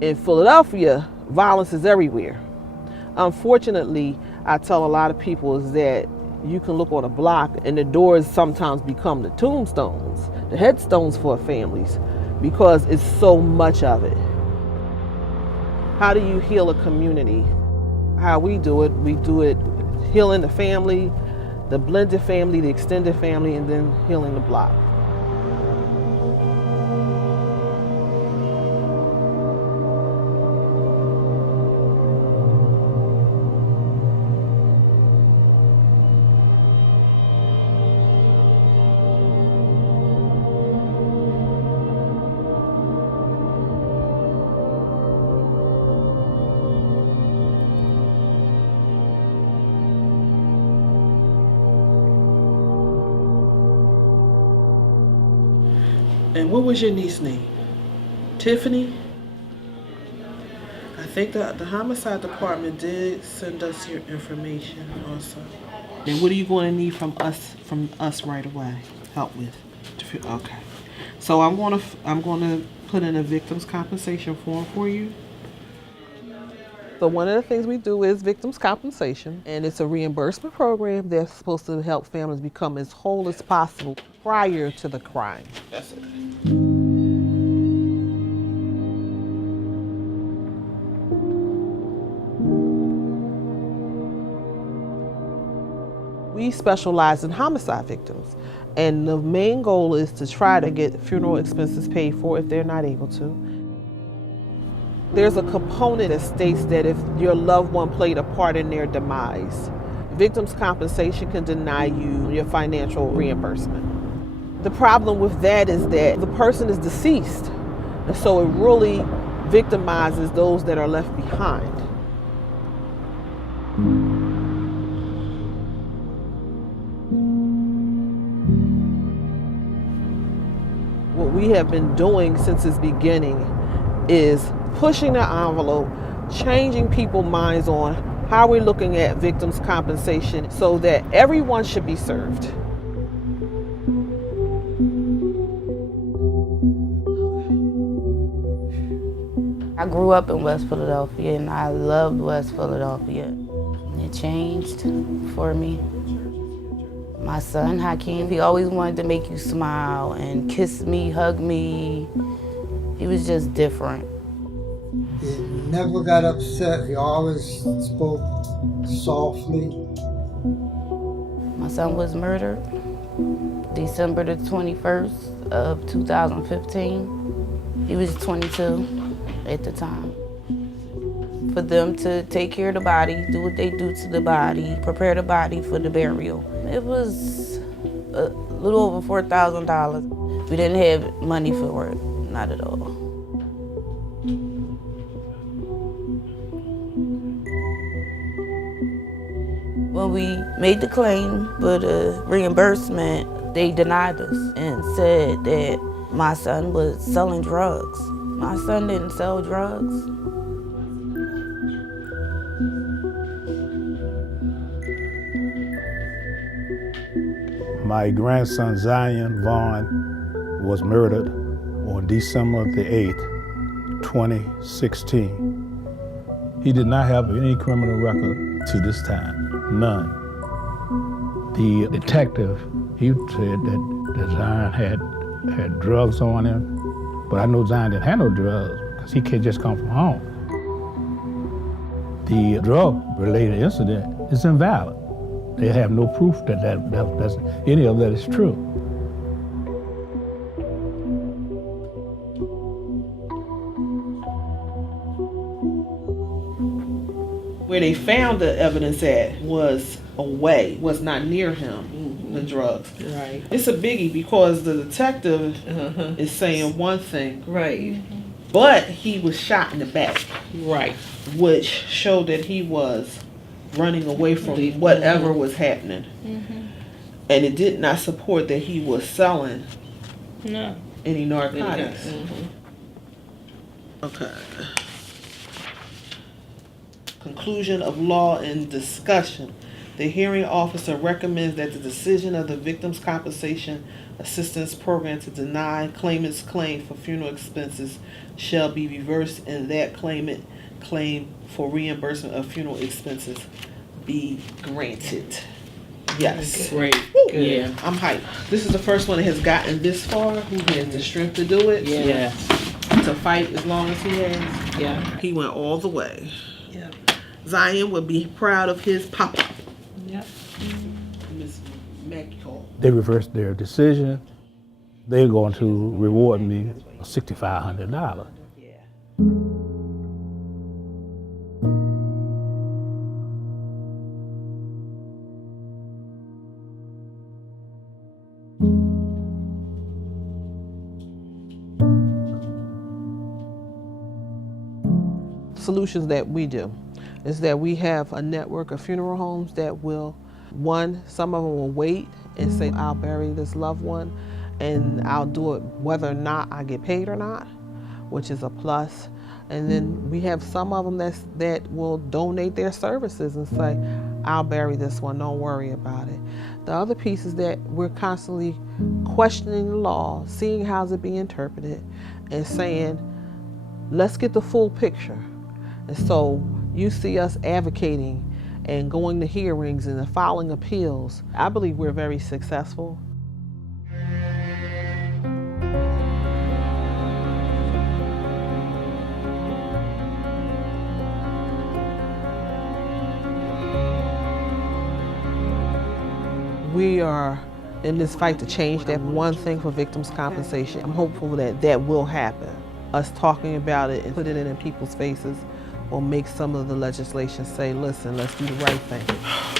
In Philadelphia, violence is everywhere. Unfortunately, I tell a lot of people is that you can look on a block and the doors sometimes become the tombstones, the headstones for families, because it's so much of it. How do you heal a community? How we do it healing the family, the blended family, the extended family, and then healing the block. And what was your niece's name? Tiffany? I think the homicide department did send us your information also. And what are you going to need from us right away? Help with? Okay. So I'm going to put in a victim's compensation form for you. So one of the things we do is victims compensation, and it's a reimbursement program that's supposed to help families become as whole as possible prior to the crime. That's it. We specialize in homicide victims, and the main goal is to try to get funeral expenses paid for if they're not able to. There's a component that states that if your loved one played a part in their demise, victims' compensation can deny you your financial reimbursement. The problem with that is that the person is deceased, and so it really victimizes those that are left behind. What we have been doing since its beginning is pushing the envelope, changing people's minds on how we're looking at victims' compensation so that everyone should be served. I grew up in West Philadelphia and I loved West Philadelphia. It changed for me. My son, Hakeem, he always wanted to make you smile and kiss me, hug me. He was just different. He never got upset. He always spoke softly. My son was murdered December the 21st of 2015. He was 22 at the time. For them to take care of the body, do what they do to the body, prepare the body for the burial. It was a little over $4,000. We didn't have money for it, not at all. When we made the claim for the reimbursement, they denied us and said that my son was selling drugs. My son didn't sell drugs. My grandson, Zion Vaughn, was murdered on December the 8th, 2016. He did not have any criminal record to this time, none. The detective, he said that Zion had drugs on him, but I know Zion didn't have no drugs because he can't just come from home. The drug-related incident is invalid. They have no proof that any of that is true. Where they found the evidence at was away, was not near him, the drugs. Right. It's a biggie because the detective is saying one thing, Right. but he was shot in the back, Right. which showed that he was running away from whatever was happening. And it did not support that he was selling No. any narcotics. Okay. Conclusion of law and discussion. The hearing officer recommends that the decision of the victim's compensation assistance program to deny claimant's claim for funeral expenses shall be reversed and that claimant claim for reimbursement of funeral expenses be granted. Yes. Great. Yeah. I'm hyped. This is the first one that has gotten this far, who has the strength to do it, Yeah. to fight as long as he has. Yeah. He went all the way. Yep. Zion would be proud of his papa. Yep. Miss Maggie Cole. They reversed their decision. They're going to reward me $6,500. Solutions that we do is that we have a network of funeral homes that will, one, some of them will wait and say, I'll bury this loved one and I'll do it whether or not I get paid or not, which is a plus. And then we have some of them that will donate their services and say, I'll bury this one, don't worry about it. The other piece is that we're constantly questioning the law, seeing how's it being interpreted, and saying, let's get the full picture. And so you see us advocating and going to hearings and filing appeals. I believe we're very successful. We are in this fight to change that one thing for victims' compensation. I'm hopeful that that will happen. Us talking about it and put it in people's faces will make some of the legislation say, listen, let's do the right thing.